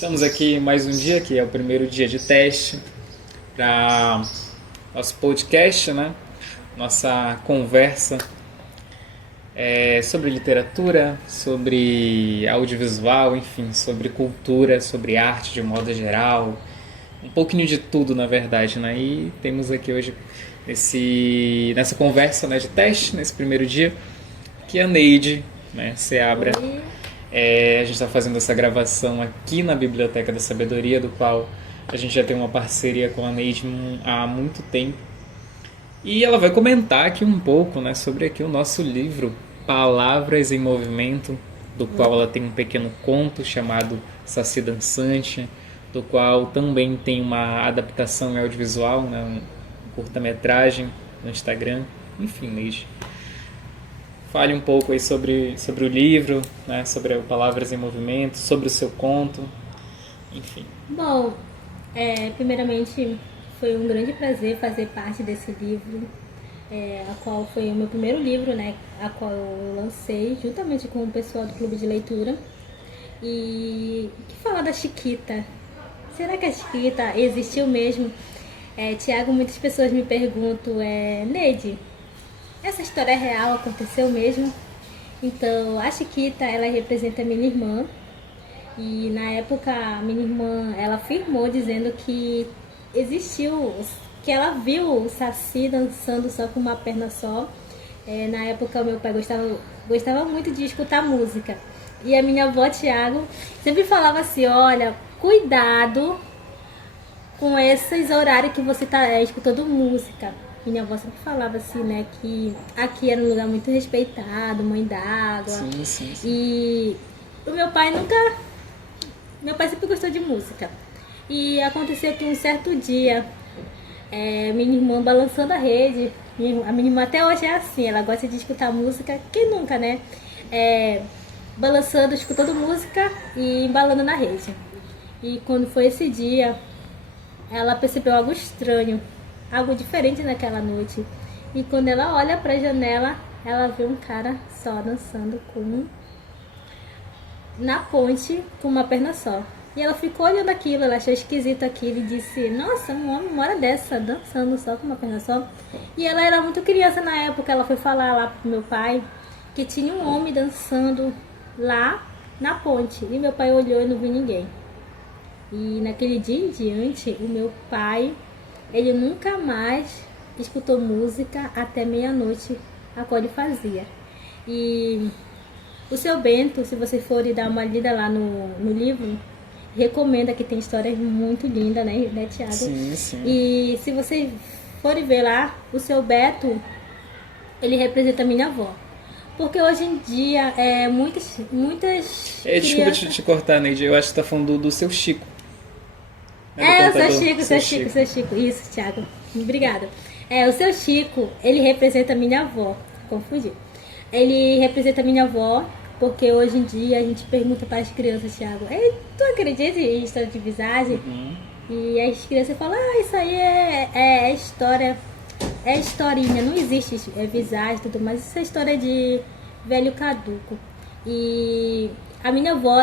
Estamos aqui mais um dia, que é o primeiro dia de teste para nosso podcast, né? Nossa conversa sobre literatura, sobre audiovisual, enfim, sobre cultura, sobre arte de um modo geral, um pouquinho de tudo, na verdade, né? E temos aqui hoje nessa conversa, né, de teste, nesse primeiro dia, que é a Neide, né, Seabra. Oi. A gente está fazendo essa gravação aqui na Biblioteca da Sabedoria, do qual a gente já tem uma parceria com a Neide há muito tempo. E ela vai comentar aqui um pouco, né, sobre aqui o nosso livro Palavras em Movimento, do qual ela tem um pequeno conto chamado Saci Dançante, do qual também tem uma adaptação em audiovisual, né, um curta-metragem no Instagram. Enfim, Neide, fale um pouco aí sobre o livro, né, sobre o Palavras em Movimento, sobre o seu conto, enfim. Bom, primeiramente foi um grande prazer fazer parte desse livro, a qual foi o meu primeiro livro, né, a qual eu lancei juntamente com o pessoal do Clube de Leitura. E o que falar da Chiquita? Será que a Chiquita existiu mesmo? Tiago, muitas pessoas me perguntam, Neide, essa história é real, aconteceu mesmo? Então, a Chiquita, ela representa a minha irmã. E na época a minha irmã, ela afirmou dizendo que existiu, que ela viu o Saci dançando só com uma perna só. Na época o meu pai gostava muito de escutar música. E a minha avó, Tiago, sempre falava assim, olha, cuidado com esses horários que você está escutando música. Minha avó sempre falava assim, né, que aqui era um lugar muito respeitado, mãe d'água. Sim, sim, sim. E o meu pai nunca... Meu pai sempre gostou de música. E aconteceu que um certo dia, minha irmã balançando a rede, a minha irmã até hoje é assim, ela gosta de escutar música, quem nunca, né? Balançando, escutando música e embalando na rede. E quando foi esse dia, ela percebeu algo estranho, algo diferente naquela noite. E quando ela olha para a janela, ela vê um cara só dançando na ponte com uma perna só. E ela ficou olhando aquilo, ela achou esquisito aquilo e disse, nossa, um homem uma hora dessa, dançando só com uma perna só. E ela era muito criança na época, ela foi falar lá pro meu pai que tinha um homem dançando lá na ponte. E meu pai olhou e não viu ninguém. E naquele dia em diante, o meu pai, ele nunca mais escutou música até meia-noite, a qual ele fazia. E o seu Bento, se você for dar uma lida lá no livro, recomenda, que tem histórias muito lindas, né, Tiago? Sim, sim. E se você for ver lá, o seu Beto, ele representa a minha avó. Porque hoje em dia, muitas Desculpa crianças... te cortar, Neide, eu acho que você tá falando do seu Chico. Né, do O seu contador. Chico, seu Chico. Isso, Thiago. Obrigada. O seu Chico, ele representa a minha avó. Confundi. Ele representa a minha avó, porque hoje em dia a gente pergunta para as crianças, Thiago, tu acredita em história de visagem? Uhum. E as crianças falam, isso aí é história, é historinha, não existe visagem e tudo mais, isso é história de velho caduco. E a minha avó,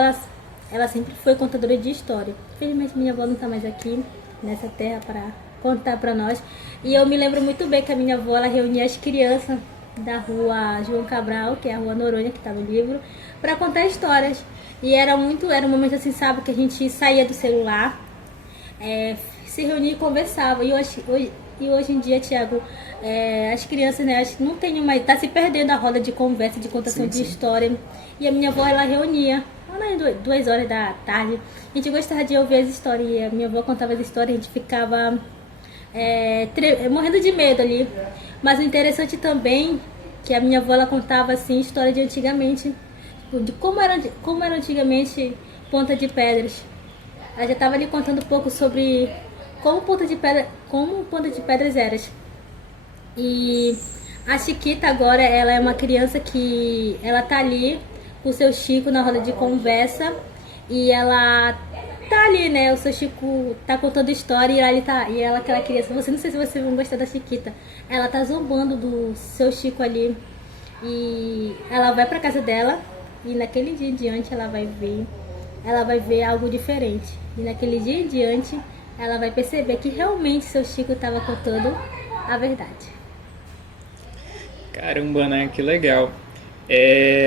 ela sempre foi contadora de história. Infelizmente minha avó não está mais aqui nessa terra para contar para nós. E eu me lembro muito bem que a minha avó, ela reunia as crianças da rua João Cabral, que é a rua Noronha, que está no livro, para contar histórias. E era um momento assim, sabe, que a gente saía do celular, se reunia e conversava. E hoje em dia, Tiago, as crianças, né, não tem uma, tá se perdendo a roda de conversa, de contação Sim, de sim. história. E a minha avó, ela reunia, lá 2 horas da tarde, a gente gostava de ouvir as histórias. E a minha avó contava as histórias, a gente ficava morrendo de medo ali. Mas o interessante também, que a minha avó, ela contava assim, história de antigamente, tipo, de como era antigamente Ponta de Pedras. Ela já estava ali contando um pouco sobre como Ponta de Pedras era. E a Chiquita agora, ela é uma criança que ela tá ali com o seu Chico na roda de conversa, e ela tá ali, né? O seu Chico tá contando história e ele tá, e ela, aquela criança, não sei se vocês vão gostar da Chiquita, ela tá zombando do seu Chico ali. E ela vai pra casa dela, e naquele dia em diante ela vai ver ela vai ver algo diferente. E naquele dia em diante, ela vai perceber que realmente seu Chico estava contando a verdade. Caramba, né? Que legal.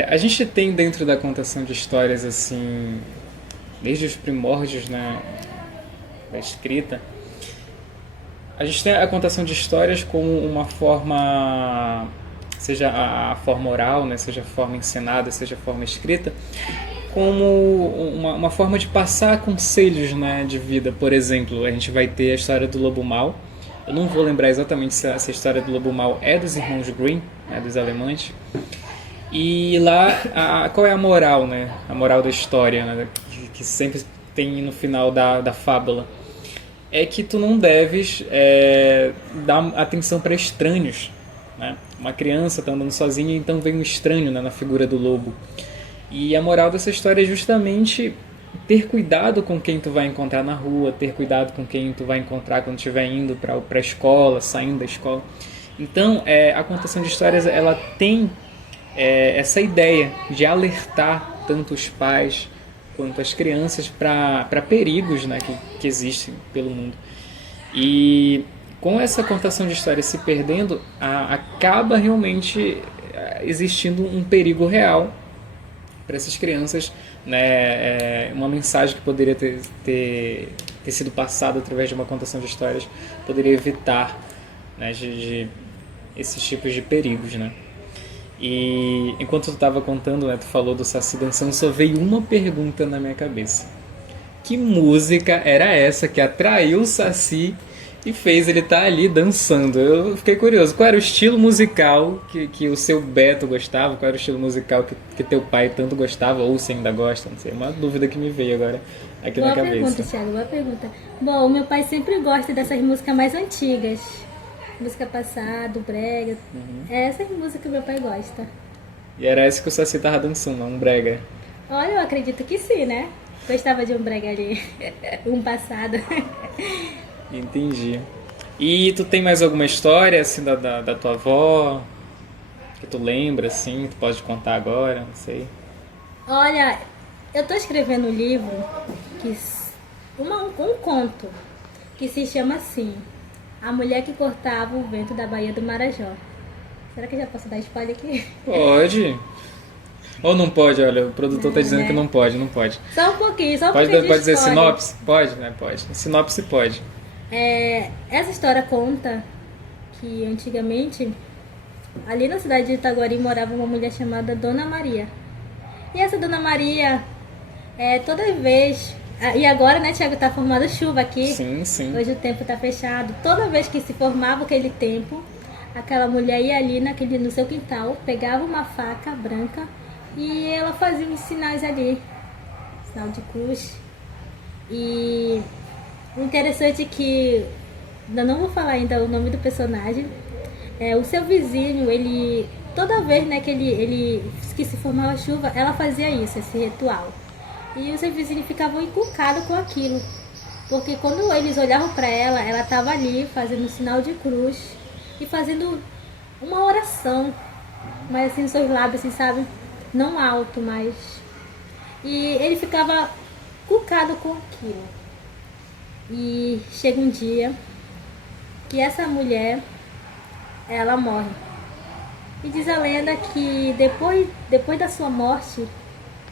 A gente tem dentro da contação de histórias, assim, desde os primórdios, né, da escrita, a gente tem a contação de histórias como uma forma, seja a forma oral, né, seja a forma encenada, seja a forma escrita, como uma forma de passar conselhos, né, de vida. Por exemplo, a gente vai ter a história do Lobo Mau. Eu não vou lembrar exatamente se a história do Lobo Mau é dos irmãos Grimm, né, dos alemães. E lá, qual é a moral, né? A moral da história, né, que sempre tem no final da fábula. É que tu não deves dar atenção para estranhos, né? Uma criança está andando sozinha, então vem um estranho, né, na figura do lobo. E a moral dessa história é justamente ter cuidado com quem tu vai encontrar na rua, ter cuidado com quem tu vai encontrar quando estiver indo para a escola, saindo da escola. Então, a contação de histórias, ela tem essa ideia de alertar tanto os pais quanto as crianças para perigos, né, que existem pelo mundo. E com essa contação de histórias se perdendo, acaba realmente existindo um perigo real para essas crianças, né? Uma mensagem que poderia ter sido passada através de uma contação de histórias poderia evitar, né, de esses tipos de perigos, né? E enquanto tu estava contando, né, tu falou do Saci dançando, só veio uma pergunta na minha cabeça. Que música era essa que atraiu o Saci e fez ele estar ali dançando? Eu fiquei curioso. Qual era o estilo musical que o seu Beto gostava? Qual era o estilo musical que teu pai tanto gostava? Ou se ainda gosta? Não sei. Uma dúvida que me veio agora aqui na cabeça. Boa pergunta, Thiago. Boa pergunta. Bom, o meu pai sempre gosta dessas músicas mais antigas. Música passada, brega. É essa música que meu pai gosta. E era essa que o Saci tava dançando, um brega. Olha, eu acredito que sim, né? Gostava de um brega ali. Um passado. Entendi. E tu tem mais alguma história, assim, da tua avó? Que tu lembra, assim? Tu pode contar agora? Não sei. Olha, eu tô escrevendo um livro, um conto, que se chama assim... A Mulher que Cortava o Vento da Baía do Marajó. Será que eu já posso dar spoiler aqui? Pode. Ou não pode, olha, o produtor tá dizendo né? que não pode, não pode. Só um pouquinho Pode de dizer spoiler. sinopse? Pode, né? Pode. Sinopse pode. Essa história conta que antigamente, ali na cidade de Itaguari, morava uma mulher chamada Dona Maria. E essa Dona Maria, toda vez... E agora, né, Thiago, tá formando chuva aqui. Sim, sim. Hoje o tempo tá fechado. Toda vez que se formava aquele tempo, aquela mulher ia ali no seu quintal, pegava uma faca branca e ela fazia uns sinais ali. Sinal de cruz. E o interessante é que, ainda não vou falar ainda o nome do personagem, o seu vizinho, ele, toda vez, né, que se formava chuva, ela fazia isso, esse ritual. E os seus vizinhos ficavam encucados com aquilo. Porque quando eles olhavam para ela, ela estava ali fazendo um sinal de cruz e fazendo uma oração. Mas assim, nos seus lábios, assim, sabe? Não alto, mas... E ele ficava encucado com aquilo. E chega um dia que essa mulher, ela morre. E diz a lenda que depois da sua morte,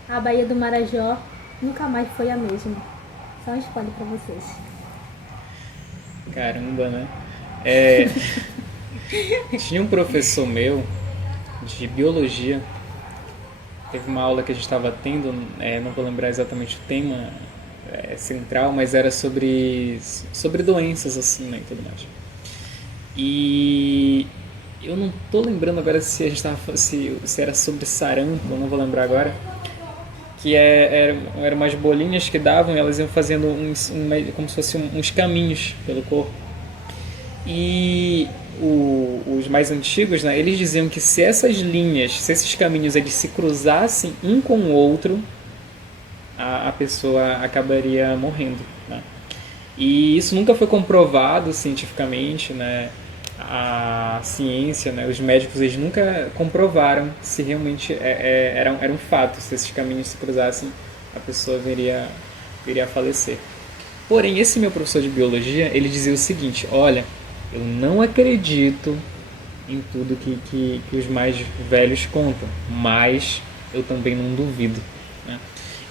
a Baía do Marajó nunca mais foi a mesma. Só um spoiler pra vocês. Caramba, né? Tinha um professor meu de biologia. Teve uma aula que a gente estava tendo, não vou lembrar exatamente o tema central, mas era sobre doenças, assim, né, e tudo mais. E eu não tô lembrando agora se a gente se era sobre sarampo, eu não vou lembrar agora. Que eram umas bolinhas que davam e elas iam fazendo como se fossem uns caminhos pelo corpo. E os mais antigos, né, eles diziam que se esses caminhos eles se cruzassem um com o outro, a pessoa acabaria morrendo, né? E isso nunca foi comprovado cientificamente, né? A ciência, né, os médicos, eles nunca comprovaram se realmente era um fato, se esses caminhos se cruzassem a pessoa viria a falecer. Porém, esse meu professor de biologia, ele dizia o seguinte: olha, eu não acredito em tudo que os mais velhos contam, mas eu também não duvido, né?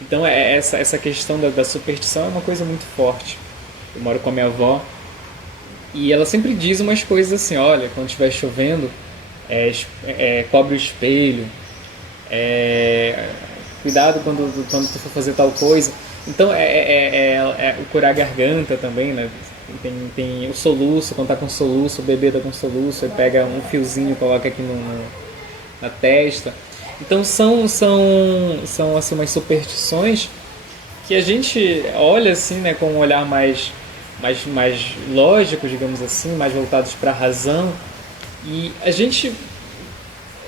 Então essa questão da superstição é uma coisa muito forte. Eu moro com a minha avó e ela sempre diz umas coisas assim: olha, quando estiver chovendo, cobre o espelho, cuidado quando tu for fazer tal coisa. Então o curar a garganta também, né? Tem o soluço, quando tá com soluço, o bebê tá com soluço, aí pega um fiozinho e coloca aqui na testa. Então são assim, umas superstições que a gente olha assim, né, com um olhar mais lógico, digamos assim, mais voltados para a razão. E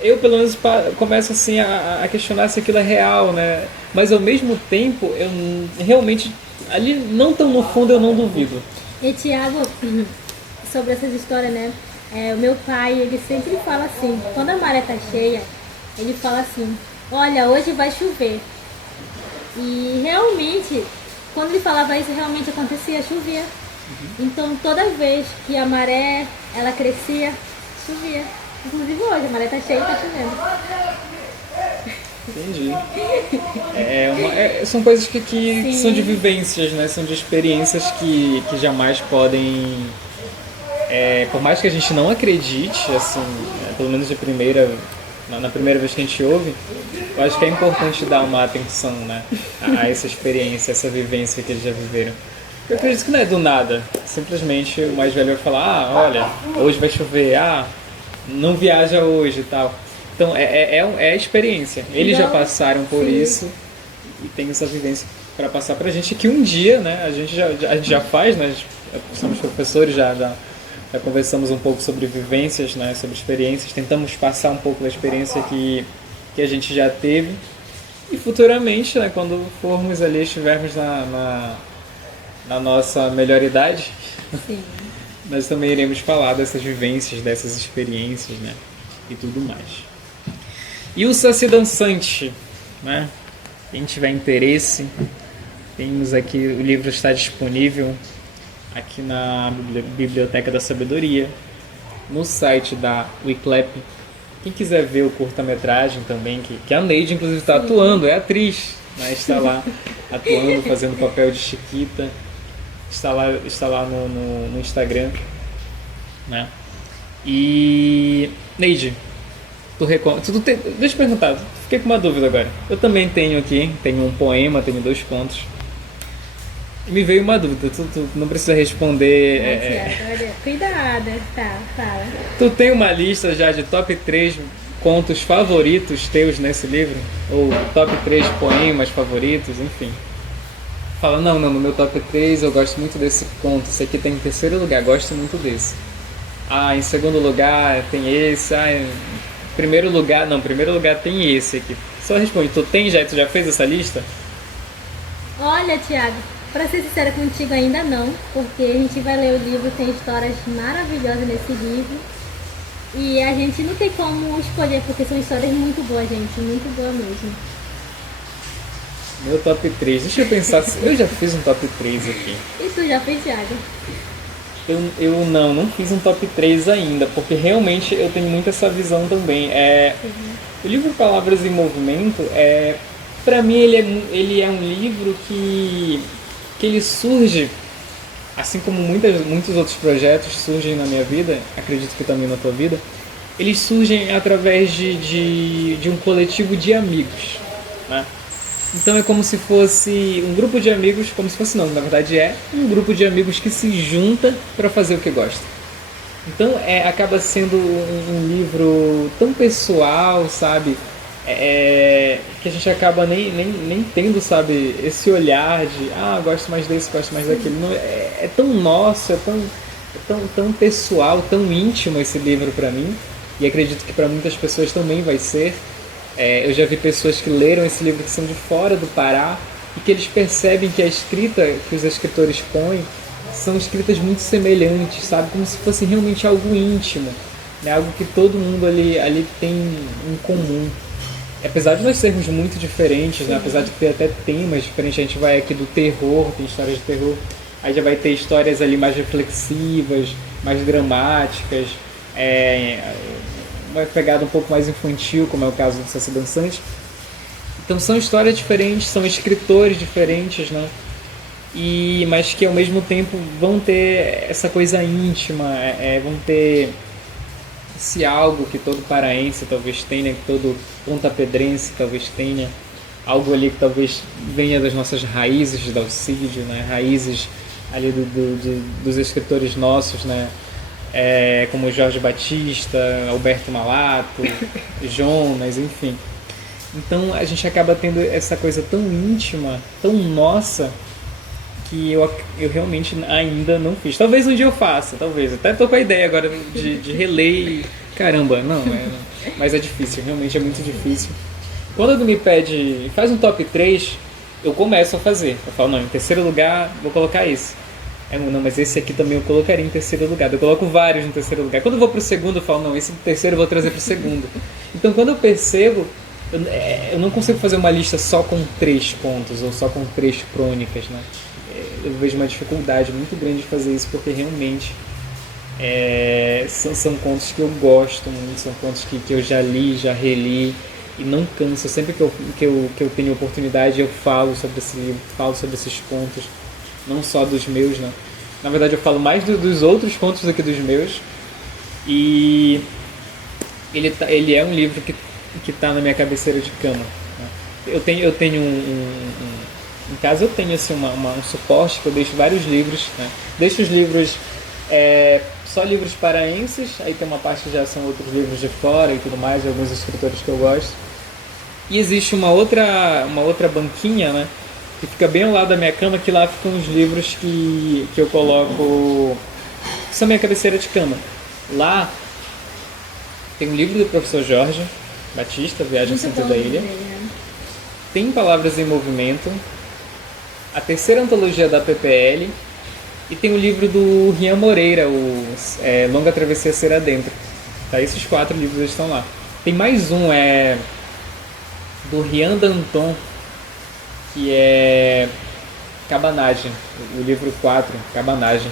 eu pelo menos começo assim a questionar se aquilo é real, né? Mas ao mesmo tempo, eu realmente, ali não tão no fundo, eu não duvido. E Tiago, sobre essas histórias, né? O meu pai, ele sempre fala assim, quando a maré tá cheia, ele fala assim: olha, hoje vai chover. E realmente, quando ele falava isso, realmente acontecia, chovia. Então toda vez que a maré ela crescia, chovia. Inclusive hoje, a maré tá cheia e tá chovendo. Entendi. São coisas que são de vivências, né? São de experiências que jamais podem... por mais que a gente não acredite, assim, pelo menos na primeira vez que a gente ouve, eu acho que é importante dar uma atenção, né, a essa experiência, essa vivência que eles já viveram. Eu acredito que não é do nada. Simplesmente o mais velho vai falar: olha, hoje vai chover, não viaja hoje e tal. Então é a experiência. Eles já passaram por isso e tem essa vivência para passar pra gente, que um dia, né, a gente já faz, né, somos professores, já conversamos um pouco sobre vivências, né, sobre experiências, tentamos passar um pouco da experiência que a gente já teve, e futuramente, né, quando formos ali, estivermos na nossa melhor idade, Sim. nós também iremos falar dessas vivências, dessas experiências, né, e tudo mais. E o Saci Dançante, né? Quem tiver interesse, temos aqui, o livro está disponível aqui na Biblioteca da Sabedoria, no site da Wiclap. Quem quiser ver o curta-metragem também, que a Neide inclusive está atuando, é atriz, né? Está lá atuando, fazendo o papel de Chiquita, está lá no Instagram, né? E Neide, deixa eu perguntar, fiquei com uma dúvida agora. Eu também tenho um poema, tenho 2 contos. E me veio uma dúvida, tu não precisa responder. Olha, cuidado, tá, fala. Tu tem uma lista já de top 3 contos favoritos teus nesse livro? Ou top 3 poemas favoritos, enfim. Fala, não, no meu top 3 eu gosto muito desse conto, esse aqui tem em 3º lugar, gosto muito desse. Em 2º lugar tem esse, primeiro lugar tem esse aqui. Só responde, tu já fez essa lista? Olha, Tiago, pra ser sincera contigo, ainda não, porque a gente vai ler o livro, tem histórias maravilhosas nesse livro, e a gente não tem como escolher, porque são histórias muito boas, gente, muito boas mesmo. Meu top 3, deixa eu pensar, eu já fiz um top 3 aqui. E tu já fez, Tiago? Eu não fiz um top 3 ainda, porque realmente eu tenho muito essa visão também. O livro Palavras em Movimento, para mim ele é um livro que ele surge, assim como muitos outros projetos surgem na minha vida, acredito que também na tua vida, eles surgem através de um coletivo de amigos, né? Então é como se fosse um grupo de amigos, na verdade é um grupo de amigos que se junta para fazer o que gosta. Então acaba sendo um livro tão pessoal, sabe? Que a gente acaba nem tendo, sabe, esse olhar de gosto mais desse, gosto mais daquele. Não, é tão nosso, tão pessoal, tão íntimo esse livro para mim, e acredito que para muitas pessoas também vai ser. Eu já vi pessoas que leram esse livro que são de fora do Pará e que eles percebem que a escrita que os escritores põem são escritas muito semelhantes, sabe? Como se fosse realmente algo íntimo, né? Algo que todo mundo ali tem em comum. apesar de nós sermos muito diferentes, né? Apesar de ter até temas diferentes, a gente vai aqui do terror, tem histórias de terror, aí já vai ter histórias ali mais reflexivas, mais dramáticas, uma pegada um pouco mais infantil, como é o caso do Saci Dançante. Então são histórias diferentes, são escritores diferentes, né? Mas que ao mesmo tempo vão ter essa coisa íntima, vão ter esse algo que todo paraense talvez tenha, que todo pontapedrense talvez tenha, algo ali que talvez venha das nossas raízes de Dalcídio, né? Raízes ali dos escritores nossos, né? Como Jorge Batista, Alberto Malato, Jonas, enfim. Então a gente acaba tendo essa coisa tão íntima, tão nossa, que eu realmente ainda não fiz. Talvez um dia eu faça, talvez. Até tô com a ideia agora de reler e... Caramba, não. Mas é difícil, realmente é muito difícil. Quando ele me pede, faz um top 3, eu começo a fazer. Eu falo, não, em terceiro lugar vou colocar esse. Não, mas esse aqui também eu colocaria em terceiro lugar. Eu coloco vários no terceiro lugar. Quando eu vou pro segundo, eu falo, não, esse terceiro eu vou trazer pro segundo. Então quando eu percebo, eu não consigo fazer uma lista só com 3 contos ou só com 3 crônicas, né? Eu vejo uma dificuldade muito grande de fazer isso, porque realmente são contos que eu gosto muito, são contos que eu já li, já reli e não canso. Sempre que eu tenho oportunidade eu falo sobre esse livro, falo sobre esses contos, não só dos meus, né? Na verdade eu falo mais dos outros contos do que dos meus, e ele é um livro que está na minha cabeceira de cama, né? Eu tenho em casa eu tenho assim, um suporte que eu deixo vários livros, né? Deixo os livros, só livros paraenses, aí tem uma parte que já são outros livros de fora e tudo mais, de alguns escritores que eu gosto. E existe uma outra banquinha, né, que fica bem ao lado da minha cama, que lá ficam os livros que eu coloco, que são minha cabeceira de cama. Lá tem um livro do professor Jorge Batista, Viagem ao Centro da Ilha. Tem Palavras em Movimento, a terceira antologia da PPL, e tem o livro do Rian Moreira, Longa Travessia Ser Adentro. Tá, esses 4 livros estão lá. Tem mais um, do Rian Danton, que é Cabanagem, o livro 4, Cabanagem.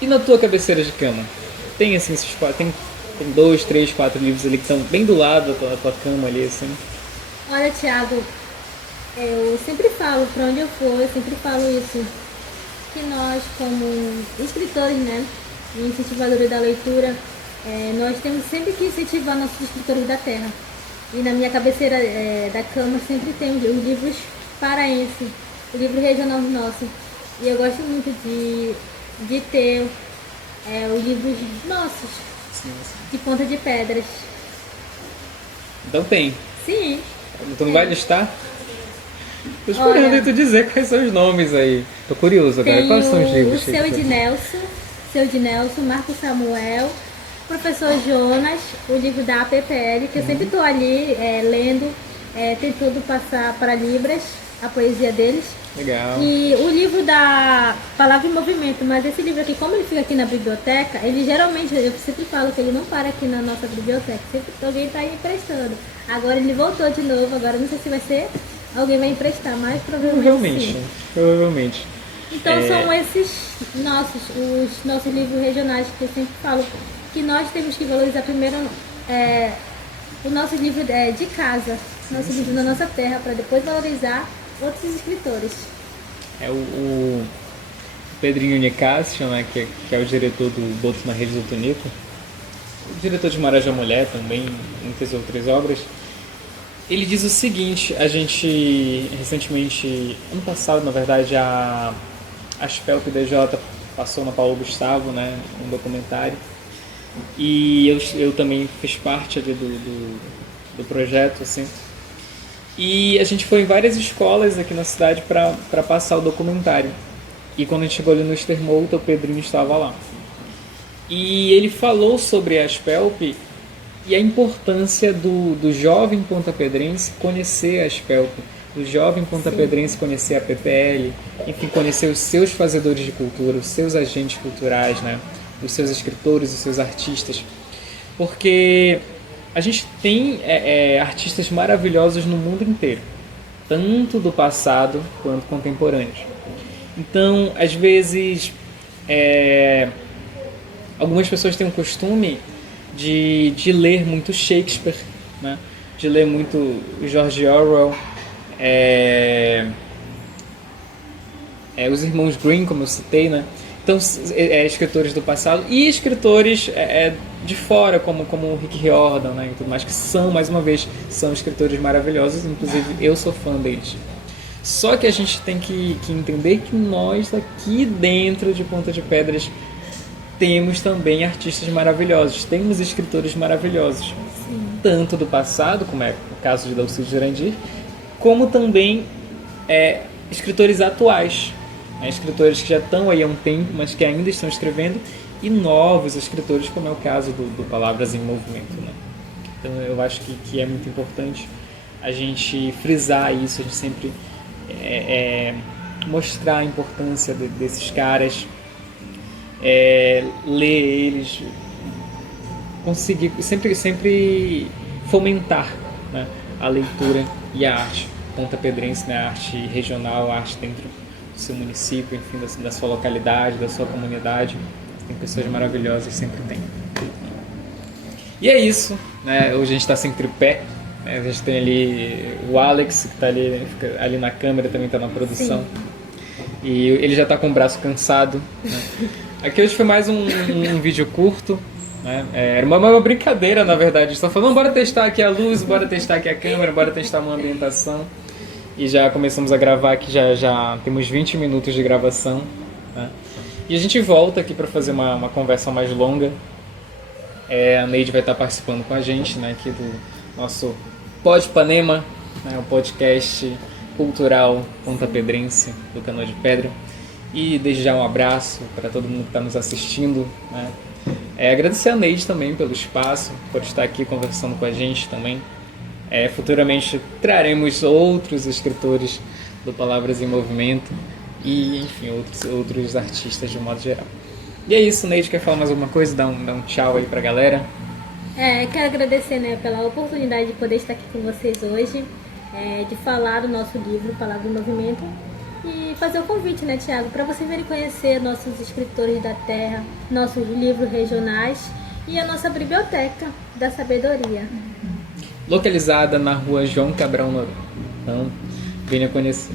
E na tua cabeceira de cama? Tem assim, esses 4, tem 2, 3, 4 livros ali que estão bem do lado da tua cama ali, assim. Olha, Thiago, eu sempre falo, pra onde eu for, eu sempre falo isso, que nós, como escritores, né, e incentivadores da leitura, nós temos sempre que incentivar nossos escritores da terra. E na minha cabeceira da cama sempre tem os livros paraenses, o livro regional nosso. E eu gosto muito de ter os livros nossos, sim. De Ponta de Pedras. Então tem. Sim. Tu não vai listar? Tô esperando aí tu dizer quais são os nomes aí. Tô curioso agora. Quais são os livros? O Seu Ednelson, Marco Samuel, Professor Jonas, o livro da APPL, que eu sempre estou ali lendo, tentando passar para Libras a poesia deles. Legal. E o livro da Palavra em Movimento, mas esse livro aqui, como ele fica aqui na biblioteca, ele geralmente, eu sempre falo que ele não para aqui na nossa biblioteca, sempre alguém está emprestando. Agora ele voltou de novo, agora não sei se vai ser, alguém vai emprestar, mas provavelmente Provavelmente. Então são esses os nossos livros regionais que eu sempre falo, que nós temos que valorizar primeiro o nosso livro de casa, nosso livro da nossa terra, para depois valorizar outros escritores. O Pedrinho Nicásio, né, que é o diretor do Boto na Rede do Tunico, o diretor de Marajá Mulher também, muitas outras obras. Ele diz o seguinte: a gente recentemente, ano passado na verdade, a Aspelp DJ passou na Paulo Gustavo, né, um documentário, e eu também fiz parte ali do projeto, assim. E a gente foi em várias escolas aqui na cidade para passar o documentário. E quando a gente chegou ali no Estermouta, o Pedrinho estava lá. E ele falou sobre a Aspelp e a importância do jovem pontapedrense conhecer a Aspelp, do jovem pontapedrense conhecer a PPL, enfim, conhecer os seus fazedores de cultura, os seus agentes culturais, né? Os seus escritores, os seus artistas. Porque a gente tem artistas maravilhosos no mundo inteiro, tanto do passado quanto contemporâneos. Então, às vezes, algumas pessoas têm um costume de ler muito Shakespeare, né? De ler muito George Orwell, os irmãos Grimm, como eu citei, né? Então, escritores do passado e escritores de fora, como o Rick Riordan, né? E tudo mais, que são, mais uma vez, são escritores maravilhosos, inclusive eu sou fã deles. Só que a gente tem que entender que nós, aqui dentro de Ponta de Pedras, temos também artistas maravilhosos, temos escritores maravilhosos. Sim. Tanto do passado, como é o caso de Dalcídio Jurandir, como também escritores atuais. Escritores que já estão aí há um tempo, mas que ainda estão escrevendo, e novos escritores, como é o caso do Palavras em Movimento, né? Então eu acho que é muito importante a gente frisar isso, a gente sempre mostrar a importância desses caras, ler eles, conseguir sempre fomentar, né, a leitura e a arte pontapedrense, né, a arte regional, a arte dentro do seu município, enfim, da sua localidade, da sua comunidade. Tem pessoas maravilhosas, sempre tem. E é isso, né? Hoje a gente está sem tripé, né? A gente tem ali o Alex, que está ali, fica ali na câmera, também está na produção. Sim. E ele já está com o braço cansado, né? Aqui hoje foi mais um vídeo curto, né? Era uma brincadeira, na verdade. A gente só falou, bora testar aqui a luz, bora testar aqui a câmera, bora testar uma ambientação. E já começamos a gravar aqui, já temos 20 minutos de gravação, né? E a gente volta aqui para fazer uma conversa mais longa. A Neide vai estar participando com a gente, né, aqui do nosso Pod Panema, né, o podcast cultural pontapedrense do Canoa de Pedra. E desde já um abraço para todo mundo que está nos assistindo, né? Agradecer a Neide também pelo espaço, por estar aqui conversando com a gente também. Futuramente traremos outros escritores do Palavras em Movimento e, enfim, outros artistas de um modo geral. E é isso, Neide, quer falar mais alguma coisa? Dá um tchau aí pra galera. Quero agradecer, né, pela oportunidade de poder estar aqui com vocês hoje, de falar do nosso livro Palavras em Movimento e fazer o convite, né, Tiago, para vocês virem conhecer nossos escritores da terra, nossos livros regionais e a nossa biblioteca da sabedoria. Localizada na rua João Cabral Noronha. Então, venha conhecer.